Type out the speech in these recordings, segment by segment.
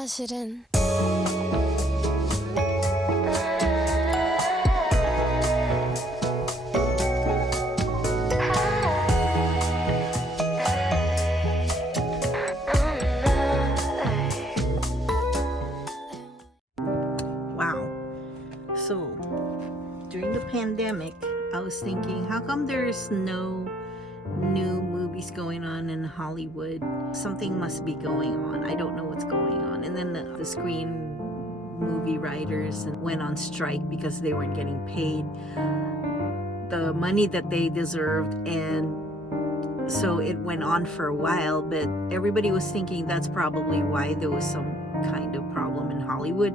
사실은 Wow. So, during the pandemic, I was thinking, how come there's no new movies going on in Hollywood? Something must be going on. I don't know what's going on. And then the screen movie writers went on strike because they weren't getting paid the money that they deserved, and so it went on for a while. But everybody was thinking that's probably why there was some kind of problem in Hollywood.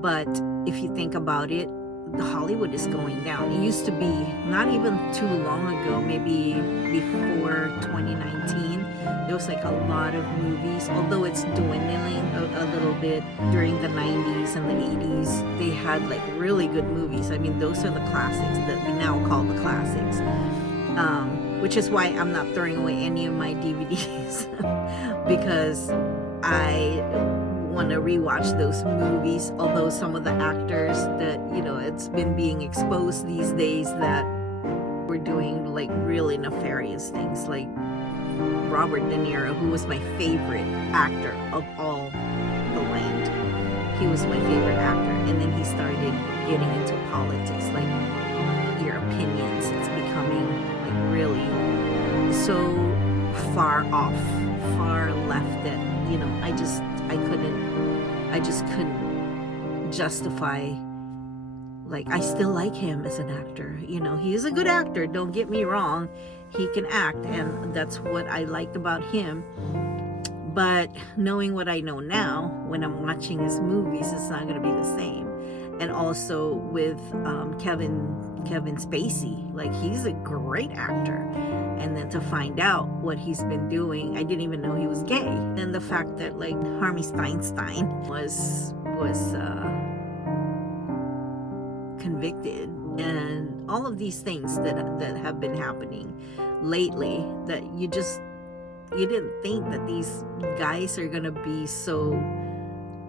But if you think about it, the Hollywood is going down. It used to be, not even too long ago, maybe before 2019, there was like a lot of movies, although it's dwindling a little bit. During the 90s and the 80s, they had like really good movies. I mean, those are the classics that we now call the classics, which is why I'm not throwing away any of my DVDs because I want to rewatch those movies. Although some of the actors that, you know, it's been being exposed these days that were doing like really nefarious things, like Robert De Niro, who was my favorite actor of all the land. He was my favorite actor, and then he started getting into politics, like your opinions. It's becoming like really so far off, far left that, you know, I just couldn't justify. Like, I still like him as an actor. You know, he's a good actor, don't get me wrong. He can act, and that's what I liked about him. But knowing what I know now, when I'm watching his movies, it's not going to be the same. And also with Kevin Spacey, like, he's a great actor. And then to find out what he's been doing, I didn't even know he was gay. And the fact that like Harvey Weinstein was convicted, and all of these things that have been happening lately, that you didn't think that these guys are gonna be so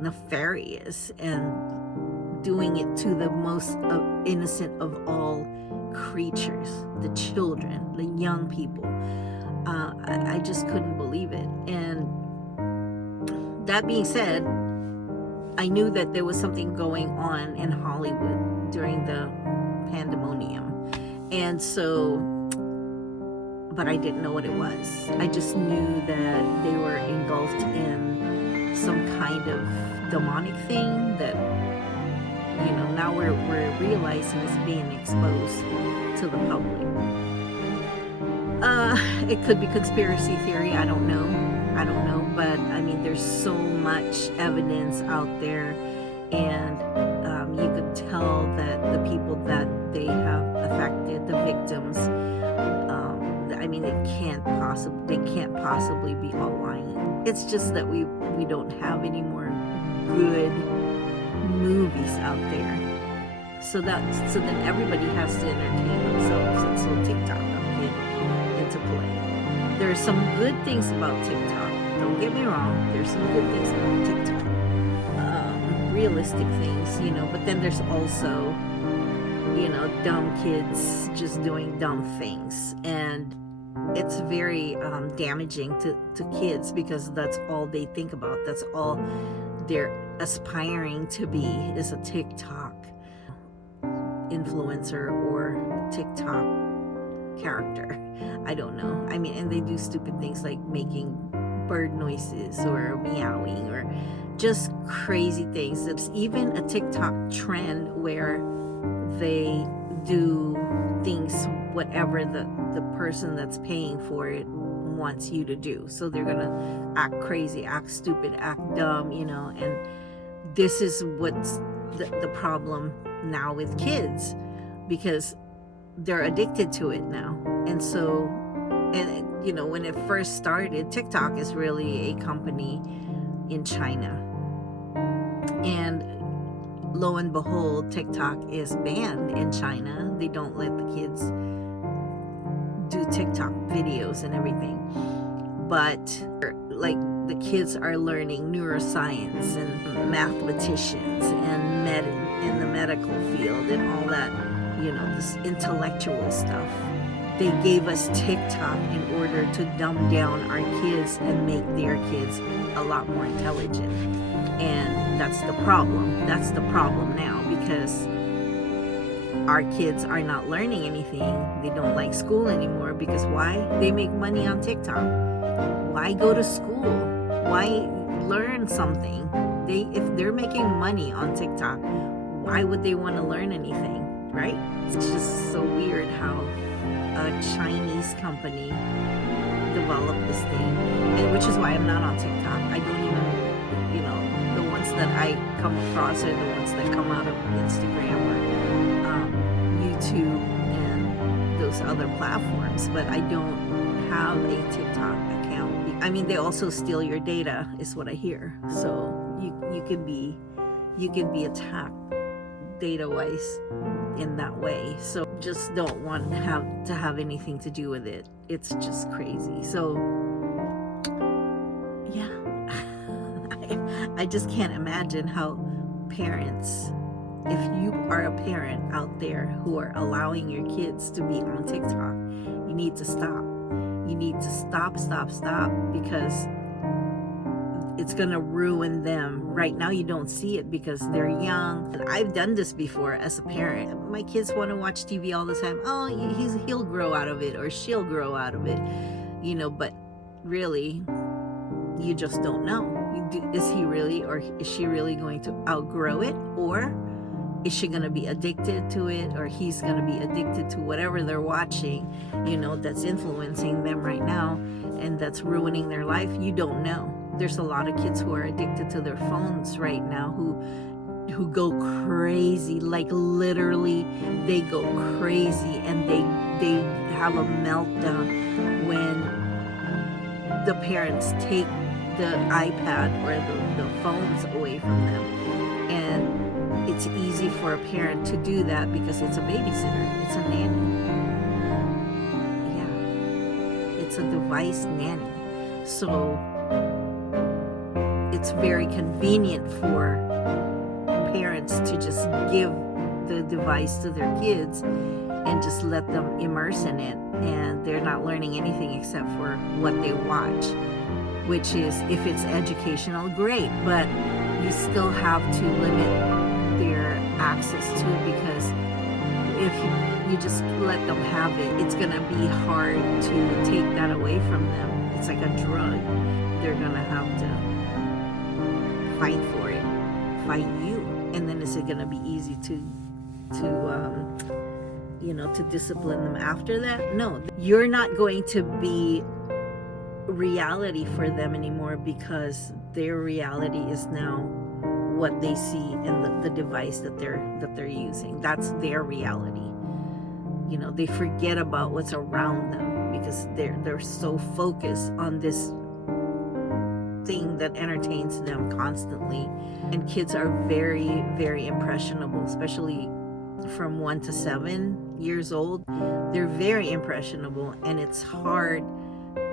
nefarious and doing it to the most innocent of all creatures, the children, the young people. I just couldn't believe it. And that being said, I knew that there was something going on in Hollywood during the pandemonium. And so, but I didn't know what it was. I just knew that they were engulfed in some kind of demonic thing that, you know, now we're realizing is being exposed to the public. It could be conspiracy theory, I don't know, but I mean, there's so much evidence out there, and you could tell that the people that they have affected, the victims, I mean, they can't possibly be all lying. It's just that we don't have any more good movies out there, so then everybody has to entertain themselves, and so TikTok came into play. There are some good things about TikTok, don't get me wrong, there's some good things about TikTok, realistic things, you know, but then there's also, you know, dumb kids just doing dumb things, and it's very damaging to kids, because that's all they think about, that's all they're aspiring to be, is a TikTok influencer or a TikTok character. I don't know. I mean, and they do stupid things like making bird noises or meowing or just crazy things. It's even a TikTok trend where they do things whatever the person that's paying for it wants you to do. So they're gonna act crazy, act stupid, act dumb, you know. And this is what's the problem now with kids, because they're addicted to it now. And so, and you know, when it first started, TikTok is really a company in China, and lo and behold, TikTok is banned in China. They don't let the kids do TikTok videos and everything. But like the the kids are learning neuroscience and mathematicians and in the medical field and all that, this intellectual stuff. They gave us TikTok in order to dumb down our kids and make their kids a lot more intelligent. And that's the problem. That's the problem now, because our kids are not learning anything. They don't like school anymore because why? They make money on TikTok. Why go to school? Why learn something? If they're making money on TikTok, why would they want to learn anything, right? It's just so weird how a Chinese company developed this thing, and which is why I'm not on TikTok. I don't even, the ones that I come across are the ones that come out of Instagram or YouTube and those other platforms, but I don't have a TikTok account. I mean, they also steal your data, is what I hear. So you could be attacked data-wise in that way. So just don't want to have anything to do with it. It's just crazy. So yeah, I just can't imagine how parents, if you are a parent out there who are allowing your kids to be on TikTok, you need to stop. You need to stop, because it's gonna ruin them. Right now you don't see it because they're young. And I've done this before as a parent. My kids want to watch TV all the time. Oh, he'll grow out of it, or she'll grow out of it, but really, you just don't know. Is he really, or is she really going to outgrow it, or is she going to be addicted to it, or he's going to be addicted to whatever they're watching, that's influencing them right now and that's ruining their life? You don't know. There's a lot of kids who are addicted to their phones right now who go crazy, like literally they go crazy, and they have a meltdown when the parents take the iPad or the phones away from them. And it's easy for a parent to do that because it's a babysitter, it's a nanny. Yeah, it's a device nanny. So it's very convenient for parents to just give the device to their kids and just let them immerse in it, and they're not learning anything except for what they watch, which is, if it's educational, great, but you still have to limit their access to it, because if you just let them have it, it's gonna be hard to take that away from them. It's like a drug. They're gonna have to fight for it, fight you, and then is it gonna be easy to discipline them after that? No, you're not going to be reality for them anymore, because their reality is now what they see in the device that they're using. That's their reality. They forget about what's around them because they're so focused on this thing that entertains them constantly. And kids are very, very impressionable, especially from 1 to 7 years old. They're very impressionable, and it's hard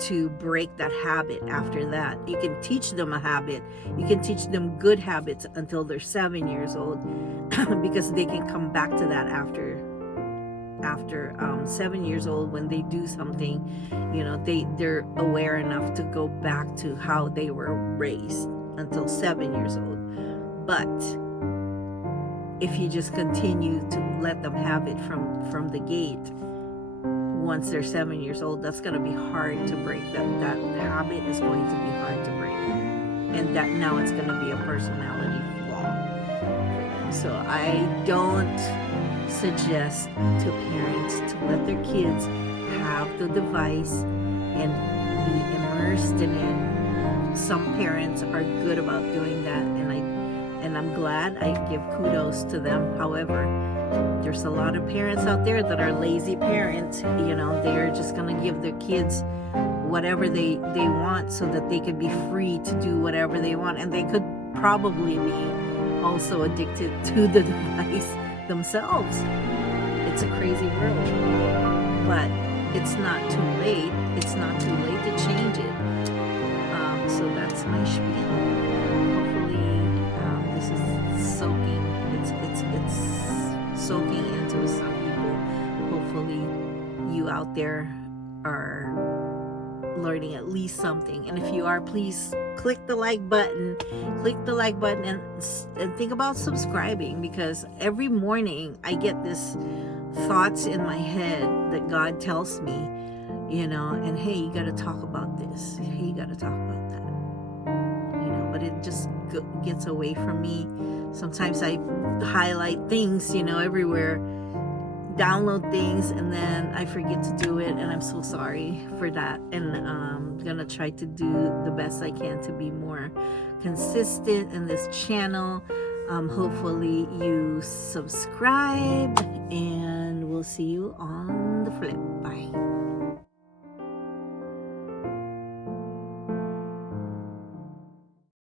to break that habit after that. You can teach them a habit, you can teach them good habits until they're 7 years old because they can come back to that after 7 years old. When they do something, they're aware enough to go back to how they were raised until 7 years old. But if you just continue to let them have it from the gate, once they're 7 years old, that's going to be hard to break. That habit is going to be hard to break, and that now it's going to be a personality flaw for them. So I don't suggest to parents to let their kids have the device and be immersed in it. Some parents are good about doing that, and I'm glad. I give kudos to them. However, there's a lot of parents out there that are lazy parents. They're just gonna give their kids whatever they want so that they could be free to do whatever they want, and they could probably be also addicted to the device themselves. It's a crazy world, but it's not too late. It's not too late to change it. So that's my spiel. Hopefully, this is soaking. It's soaking into some people. Hopefully, you out there are learning at least something. And if you are, please click the like button. And think about subscribing, because every morning I get this thoughts in my head that God tells me, and hey, you got to talk about this. Hey, you got to talk about that. But it just gets away from me. Sometimes I highlight things, everywhere, download things, and then I forget to do it, and I'm so sorry for that. And I'm gonna try to do the best I can to be more consistent in this channel. Hopefully you subscribe, and we'll see you on the flip. Bye.